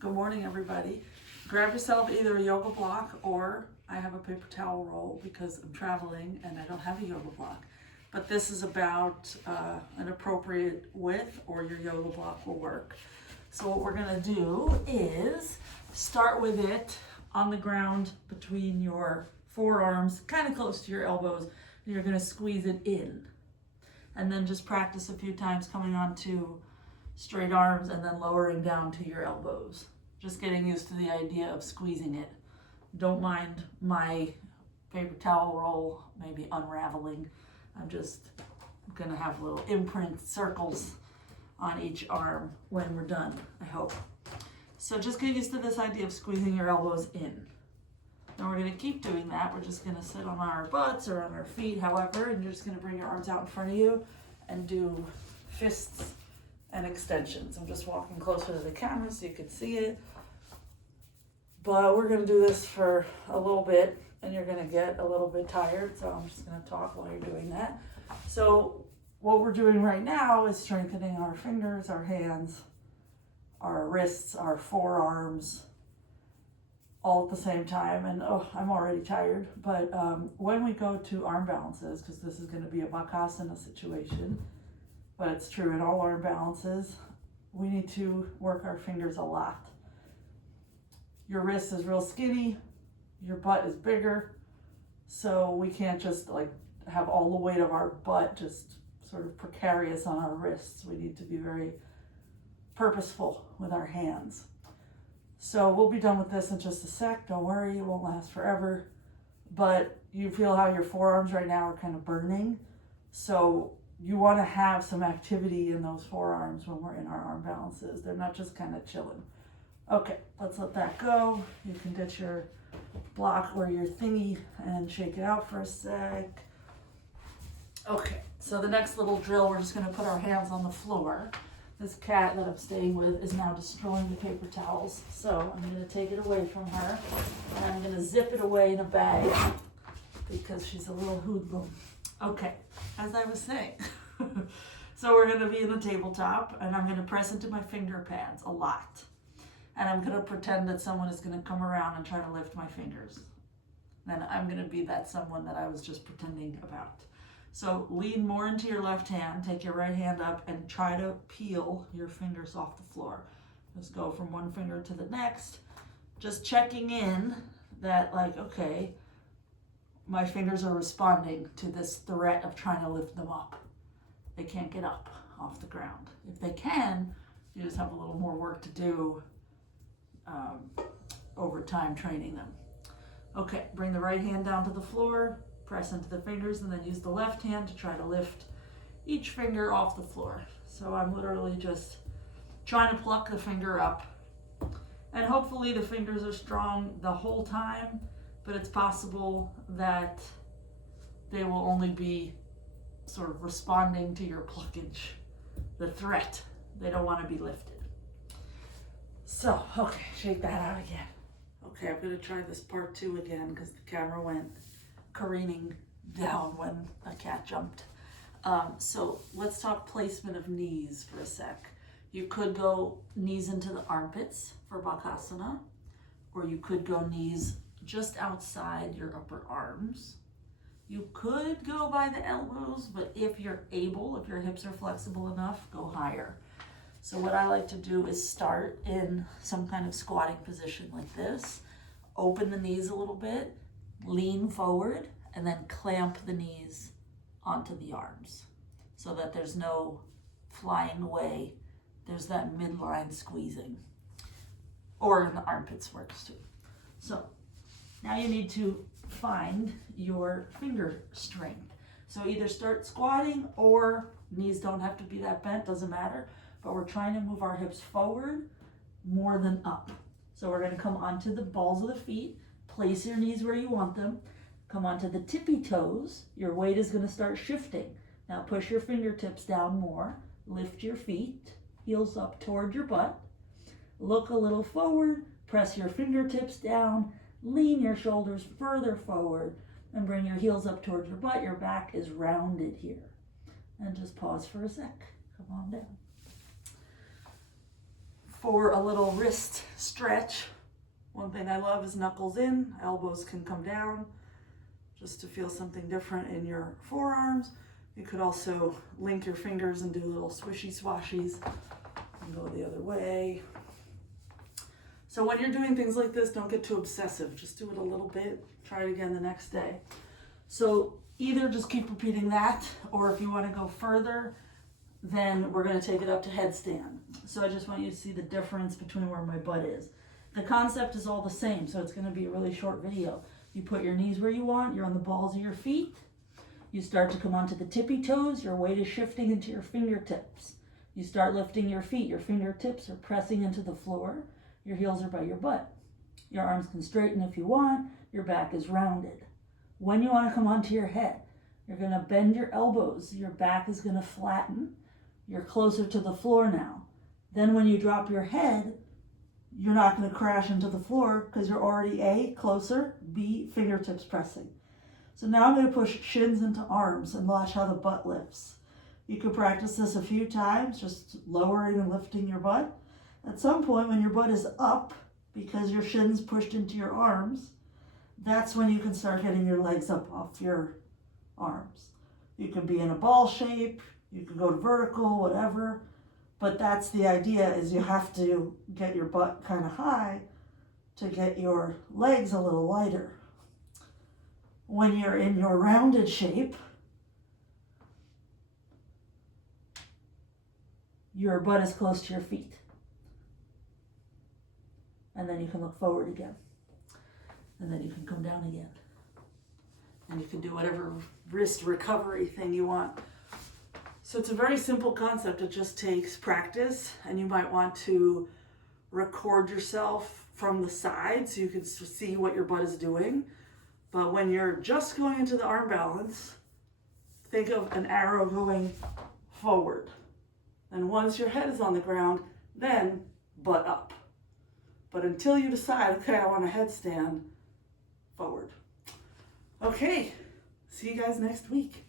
Good morning, everybody. Grab yourself either a yoga block or I have a paper towel roll because I'm traveling and I don't have a yoga block. But this is about an appropriate width, or your yoga block will work. So what we're gonna do is start with it on the ground between your forearms, kind of close to your elbows, and you're gonna squeeze it in. And then just practice a few times coming onto straight arms and then lowering down to your elbows. Just getting used to the idea of squeezing it. Don't mind my paper towel roll maybe unraveling. I'm just gonna have little imprint circles on each arm when we're done, I hope. So just get used to this idea of squeezing your elbows in. Then we're gonna keep doing that. We're just gonna sit on our butts or on our feet, however, and you're just gonna bring your arms out in front of you and do fists and extensions. I'm just walking closer to the camera so you can see it. But we're gonna do this for a little bit and you're gonna get a little bit tired, so I'm just gonna talk while you're doing that. So what we're doing right now is strengthening our fingers, our hands, our wrists, our forearms, all at the same time. And I'm already tired, but when we go to arm balances, because this is gonna be a Bakasana situation, but it's true in all arm balances, we need to work our fingers a lot. Your wrist is real skinny, your butt is bigger, so we can't just like have all the weight of our butt just sort of precarious on our wrists. We need to be very purposeful with our hands. So we'll be done with this in just a sec. Don't worry, it won't last forever. But you feel how your forearms right now are kind of burning. So you want to have some activity in those forearms when we're in our arm balances. They're not just kind of chilling. Okay, let's let that go. You can get your block or your thingy and shake it out for a sec. Okay, so the next little drill, we're just gonna put our hands on the floor. This cat that I'm staying with is now destroying the paper towels. So I'm gonna take it away from her and I'm gonna zip it away in a bag because she's a little hoodlum. Okay, as I was saying, so we're gonna be in a tabletop and I'm gonna press into my finger pads a lot. And I'm gonna pretend that someone is gonna come around and try to lift my fingers. Then I'm gonna be that someone that I was just pretending about. So lean more into your left hand, take your right hand up and try to peel your fingers off the floor. Just go from one finger to the next, just checking in that like, okay, my fingers are responding to this threat of trying to lift them up. They can't get up off the ground. If they can, you just have a little more work to do over time training them. Okay, bring the right hand down to the floor, press into the fingers, and then use the left hand to try to lift each finger off the floor. So I'm literally just trying to pluck the finger up. And hopefully the fingers are strong the whole time, but it's possible that they will only be sort of responding to your pluckage, the threat. They don't want to be lifted. So, okay, shake that out again. Okay, I'm gonna try this part 2 again because the camera went careening down when a cat jumped. So let's talk placement of knees for a sec. You could go knees into the armpits for Bakasana, or you could go knees just outside your upper arms. You could go by the elbows, but if you're able, if your hips are flexible enough, go higher. So what I like to do is start in some kind of squatting position like this, open the knees a little bit, lean forward, and then clamp the knees onto the arms so that there's no flying away. There's that midline squeezing, or in the armpits works too. So now you need to find your finger strength. So either start squatting or knees don't have to be that bent, doesn't matter. But we're trying to move our hips forward more than up. So we're gonna come onto the balls of the feet, place your knees where you want them, come onto the tippy toes, your weight is gonna start shifting. Now push your fingertips down more, lift your feet, heels up toward your butt, look a little forward, press your fingertips down, lean your shoulders further forward, and bring your heels up towards your butt. Your back is rounded here. And just pause for a sec, come on down. For a little wrist stretch, one thing I love is knuckles in, elbows can come down, just to feel something different in your forearms. You could also link your fingers and do little swishy swashies and go the other way. So when you're doing things like this, don't get too obsessive. Just do it a little bit, try it again the next day. So either just keep repeating that, or if you want to go further, then we're going to take it up to headstand. So I just want you to see the difference between where my butt is. The concept is all the same, so it's going to be a really short video. You put your knees where you want, you're on the balls of your feet. You start to come onto the tippy toes, your weight is shifting into your fingertips. You start lifting your feet, your fingertips are pressing into the floor, your heels are by your butt. Your arms can straighten if you want, your back is rounded. When you want to come onto your head, you're going to bend your elbows, your back is going to flatten, you're closer to the floor now. Then when you drop your head, you're not going to crash into the floor because you're already A, closer, B, fingertips pressing. So now I'm going to push shins into arms and watch how the butt lifts. You could practice this a few times, just lowering and lifting your butt. At some point when your butt is up, because your shins pushed into your arms, that's when you can start getting your legs up off your arms. You could be in a ball shape, you could go to vertical, whatever, but that's the idea, is you have to get your butt kind of high to get your legs a little lighter. When you're in your rounded shape, your butt is close to your feet. And then you can look forward again. And then you can come down again. And you can do whatever wrist recovery thing you want. So it's a very simple concept. It just takes practice, and you might want to record yourself from the side so you can see what your butt is doing. But when you're just going into the arm balance, think of an arrow going forward. And once your head is on the ground, then butt up. But until you decide, okay, I want a headstand, forward. Okay, see you guys next week.